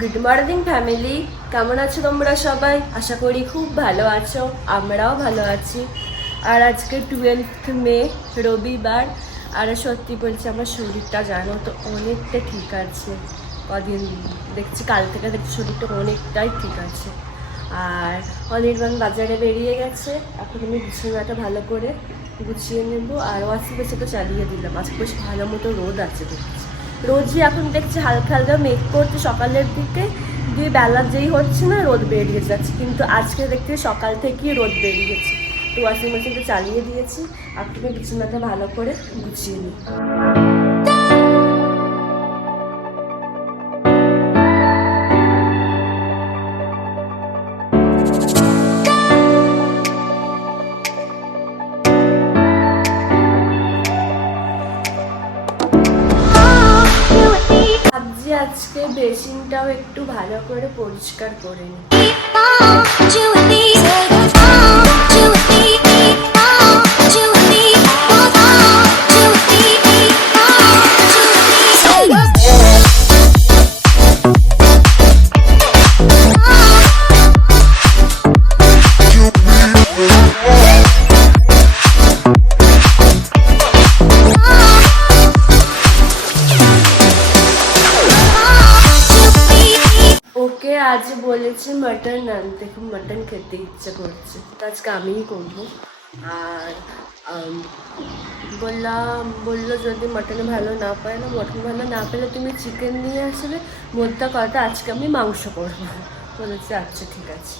Good morning family কেমন আছো তোমরা সবাই? আশা করি খুব ভালো আছো। আমরাও ভালো আছি। আর আজকে টুয়েলভ মে, রবিবার। আর সত্যি বলছি, আমার শরীরটা জানো তো অনেকটা ঠিক আছে। কদিন দেখছি, কাল থেকে দেখছি শরীরটা অনেকটাই ঠিক আছে। আর অনির্বাণ বাজারে বেরিয়ে গেছে। এখন আমি বিছানাটা ভালো করে গুছিয়ে নেব। আর ওয়াশিং মেশিন তো চালিয়ে দিলাম। আজকে বেশ ভালো মতো রোদ আছে দেখছি। রোজই এখন দেখছি হালকা হালকা মেঘ করছে সকালের দিকে। দিয়ে বেলা যেই হচ্ছে না, রোদ বেরিয়ে যাচ্ছে। কিন্তু আজকে দেখতে সকাল থেকেই রোদ বেরিয়েছে তো ওয়াশিং মেশিনটা চালিয়ে দিয়েছি। আপনি বিছানাটা ভালো করে গুছিয়ে নিই আজকে বেসিনটাও একটু ভালো করে পরিষ্কার করে নিই আজ বলেছে মাটন আনতে খুব মাটন খেতে ইচ্ছে করছে। আজকে আমিই করব। আর বললাম, বলল যদি মাটন ভালো না পায় না মটন ভালো না পেলে তুমি চিকেন নিয়ে আসবে, মোদ্দা কথা, আজকে আমি মাংস করব। বলেছে আচ্ছা ঠিক আছে।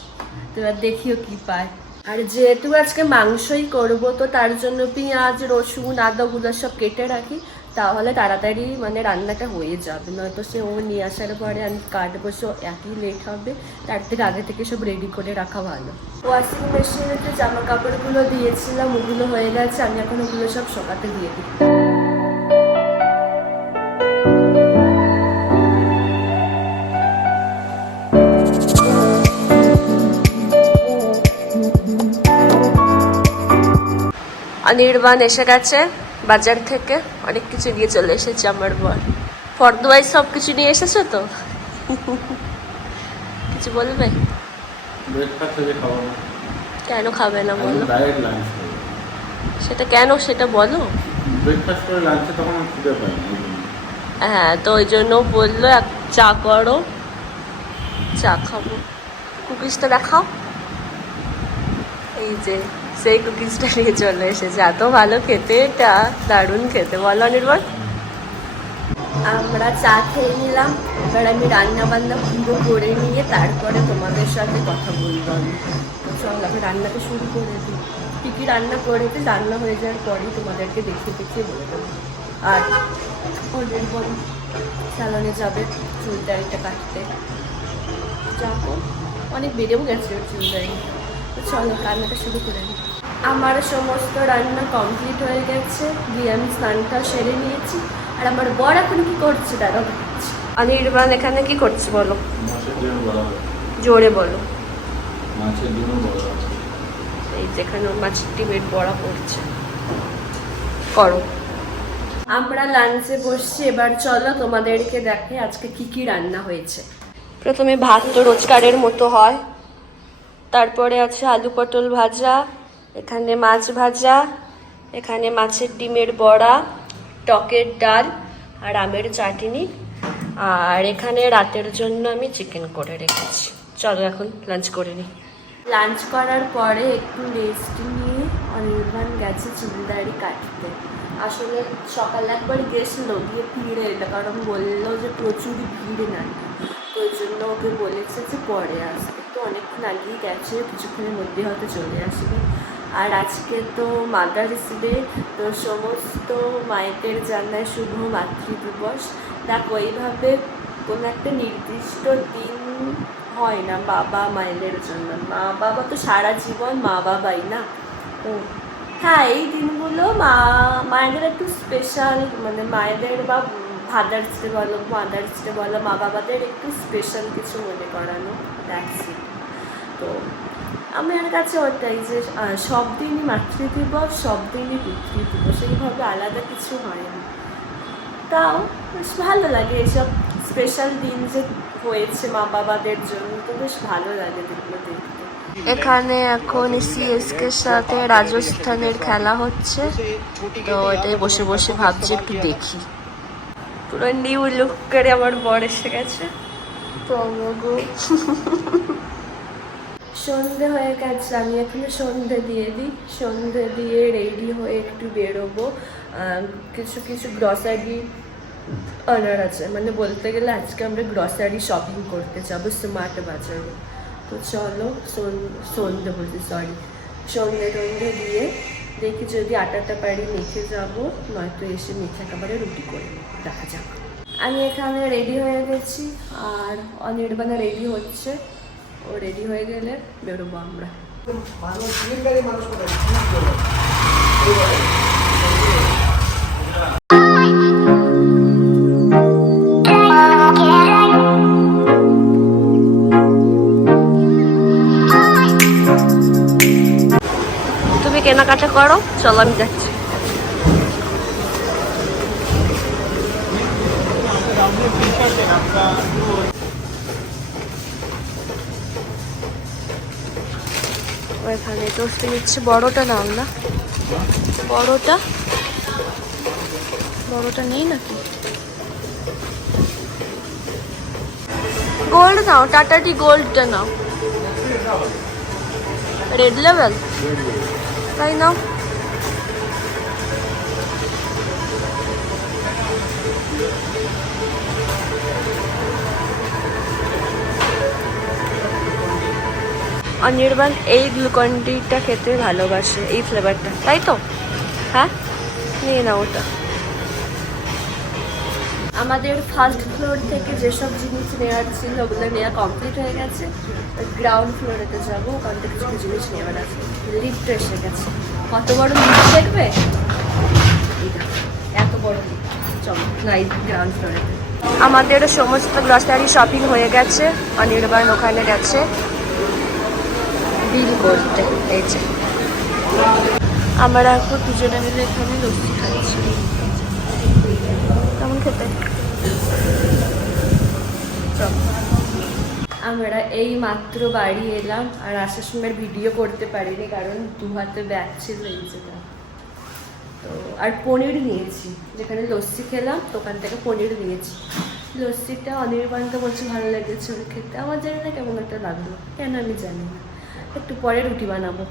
তো এবার দেখিও কি পায়। আর যেহেতু আজকে মাংসই করব, তো তার জন্য পেঁয়াজ, রসুন, আদা ওগুলো সব কেটে রাখি। তাহলে তাড়াতাড়ি মানে রান্নাটা হয়ে যাবে, নয়তো সে ও নিয়ে আসার পরে আমি কাটবো, সে একই লেট হবে, তার থেকে আগে থেকে সব রেডি করে রাখা ভালো। ওয়াশিং মেশিনে যে জামা কাপড়গুলো দিয়েছিলাম, ওগুলো হয়ে গেছে, আমি এখন ওগুলো সব শোকাতে দিয়ে দিই। অনির্বাণ, এসে গেছে? বাজার থেকে অনেক কিছু নিয়ে চলে এসেছে আমার বর। ফর্দওয়াই সব কিছু নিয়ে এসেছ তো? কিছু বলবে? কেন খাবে না বলো? সেটা কেন সেটা বলো। হ্যাঁ তো ওই জন্য বলল এক চা করো। চা খাব। কুকিজটা দেখাও। এই যে। সেই কুকিজটা নিয়ে চলে এসেছে। এত ভালো খেতে, এটা দারুণ খেতে। বলো অনির্বাণ। আমরা চা খেয়ে নিলাম। এবার আমি রান্না বান্না পুরো করে নিয়ে তারপরে তোমাদের সাথে কথা বলব আমি। চল, আমি রান্নাটা শুরু করে দিই। কী কী রান্না করেছি, রান্না হয়ে যাওয়ার পরেই তোমাদেরকে দেখিয়ে দেখিয়ে বলে দেবো। আর অনির্বাণ স্যালনে যাবে চুল দাড়িটা কাটতে। যাব। অনেক বেড়েও গেছে ওর চুল দাড়ি তো চলো রান্নাটা শুরু করে নিই আমার সমস্ত রান্না কমপ্লিট হয়ে গেছে দিয়ে আমি স্নানটা সেরে নিয়েছি। আর আমার বর এখন কি করছে দাদা অনির্বাণ এখানে কি করছে বলো? জোরে বলো। মাছের জন্য বলা এই যেখানে মাছের টিমের বড়া পড়ছে। করো। আমরা লাঞ্চে বসছি এবার চলো তোমাদেরকে দেখে আজকে কি কি রান্না হয়েছে। প্রথমে ভাত তো রোজকারের মতো হয়। তারপরে আছে আলু পটল ভাজা, এখানে মাছ ভাজা, এখানে মাছের ডিমের বড়া, টকের ডাল আর আমের চাটনি। আর এখানে রাতের জন্য আমি চিকেন করে রেখেছি। চলো এখন লাঞ্চ করে নিই লাঞ্চ করার পরে একটু রেস্ট নিয়ে অনির্বাণ গেছে চুলদাড়ি কাটতে। আসলে সকালে একবার গেছিল, গিয়ে ফিরে এলো, কারণ বলল যে প্রচুর ভিড় তো ওই জন্য ওকে বলেছে যে পরে আসবে। অনেকক্ষণ আগেই গেছে, কিছুক্ষণের মধ্যে হয়তো চলে আসবে। আর আজকে তো মাদার্স ডে, তো সমস্ত মায়েদের জানায় শুভ মাতৃ দিবস দেখ ওইভাবে কোনো একটা নির্দিষ্ট দিন হয় না বাবা মায়েদের জন্য। মা বাবা তো সারা জীবন মা বাবাই না। তো হ্যাঁ এই দিনগুলো মা, মায়েদের একটু স্পেশাল মানে মায়েদের বা ফাদার্স ডে বলো মাদার্স ডে বলো, মা বাবাদের একটু স্পেশাল কিছু মনে করানো ইট তো আমার কাছে ওটাই যে সব দিনই মাতৃদিবস সব দিনই পিতৃ দিবস এইভাবে আলাদা কিছু হয় না তাও বেশ ভালো লাগে এসব স্পেশাল দিন যে হয়েছে মা বাবাদের জন্য তো বেশ ভালো লাগে দেখল দেখতে। এখানে এখন সিএসকে সাথে রাজস্থানের খেলা হচ্ছে তো এটাই বসে বসে ভাবছি একটু দেখি। পুরো নিউ লুক করে আমার বর এসে গেছে। তো সন্ধে হয়ে গেছে, আমি এখানে সন্ধে দিয়ে দিই। সন্ধে দিয়ে রেডি হয়ে একটু বেরোবো। কিছু কিছু গ্রসারি আনার আছে। মানে বলতে গেলে আজকে আমরা গ্রসারি শপিং করতে যাব স্মার্ট বাজারে তো চলো, সন- সন্ধে বলছি সরি সন্ধে টন্ধে দিয়ে দেখি যদি আটাটা পারি মেখে যাব, নয়তো এসে মেখে একেবারে রুটি করে দেখা যাক। আমি এখানে রেডি হয়ে গেছি, আর অনির্বাণা রেডি হচ্ছে। ও রেডি হয়ে গেলে বেরোবো আমরা। তুমি কেনাকাটা করো চলো আমি যাচ্ছি। ওইখানে টোস্ট নিচ্ছে বড়টা নাও না। বড়টা? বড়টা নেই নাকি? গোল্ড নাও টাটা টি গোল্ডটা নাও। রেড লেভেল তাই নাও। অনির্বাণ এই গ্লুকন ডিটা খেতে ভালোবাসে, এই ফ্লেভারটা তাই তো? হ্যাঁ? নিয়ে নাও ওটা। আমাদের ফার্স্ট ফ্লোর থেকে যেসব জিনিস নেওয়ার ছিল, ওগুলো নেওয়া কমপ্লিট হয়ে গেছে। গ্রাউন্ড ফ্লোরেতে যাব, ওখান থেকে কিছু জিনিস নেওয়ার আছে লিফট এসে গেছে। কত বড় লিফট দেখবে? এত বড় গ্রাউন্ড ফ্লোরেতে আমাদের সমস্ত গ্রসারি শপিং হয়ে গেছে। অনির্বাণ ওখানে গেছে। বিল করতে এই যে আমরা এখন দুজনে মিলে এখানে লস্যি খাচ্ছি। কেমন খেতে? আমরা এই মাত্র বাড়ি এলাম আর আসার সময় ভিডিও করতে পারিনি কারণ দু হাতে ব্যাগ ছিল এই যে তো আর পনির নিয়েছি যেখানে লস্যি খেলাম দোকান থেকে পনির নিয়েছি। লস্যিটা অনির্বাণকে বলছে ভালো লেগেছে ওর খেতে। আমার জানি না কেমন একটা লাগল। কেন আমি জানি না। একটু পরে রুটি বানাবো।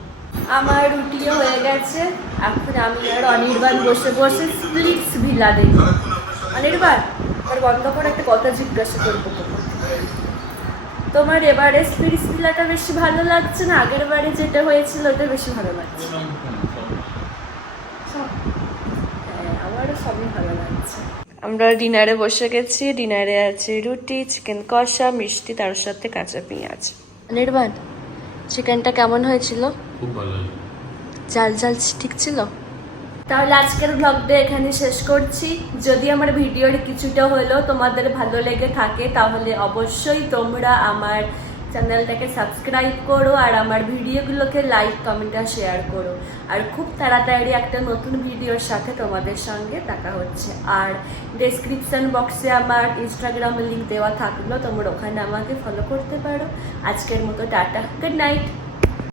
আমার রুটিও হয়ে গেছে। এখন আমি আর অনির্বাণ বসে বসে স্প্লিটস ভিলা দেখি অনির্বাণ আর বন্ধ করে একটা কথা জিজ্ঞাসা করব তোমার এবারে স্প্লিটস ভিলাটা বেশি ভালো লাগছে না? আগের বারে যেটা হয়েছিল ওটা বেশি ভালো লাগছে? হ্যাঁ, আমারও সবই ভালো লাগছে। আমরা ডিনারে বসে গেছি। ডিনারে আছে রুটি চিকেন কষা মিষ্টি তার সাথে কাঁচা পেঁয়াজ। নির্বাণ চিকেনটা কেমন হয়েছিল? খুব ভালো ঝাল ঝাল ঠিক ছিল? তাহলে আজকের ব্লগটা এখানে শেষ করছি। যদি আমার ভিডিওর কিছুটা হলেও তোমাদের ভালো লেগে থাকে তাহলে অবশ্যই তোমরা আমার চ্যানেলটাকে সাবস্ক্রাইব করো আর আমার ভিডিওগুলোকে লাইক, কমেন্ট আর শেয়ার করো। আর খুব তাড়াতাড়ি একটা নতুন ভিডিওর সাথে তোমাদের সঙ্গে দেখা হচ্ছে। আর ডেসক্রিপশন বক্সে আমার ইনস্টাগ্রাম লিঙ্ক দেওয়া থাকল, তোমরা ওখানে আমাকে ফলো করতে পারো। আজকের মতো টাটা গুড নাইট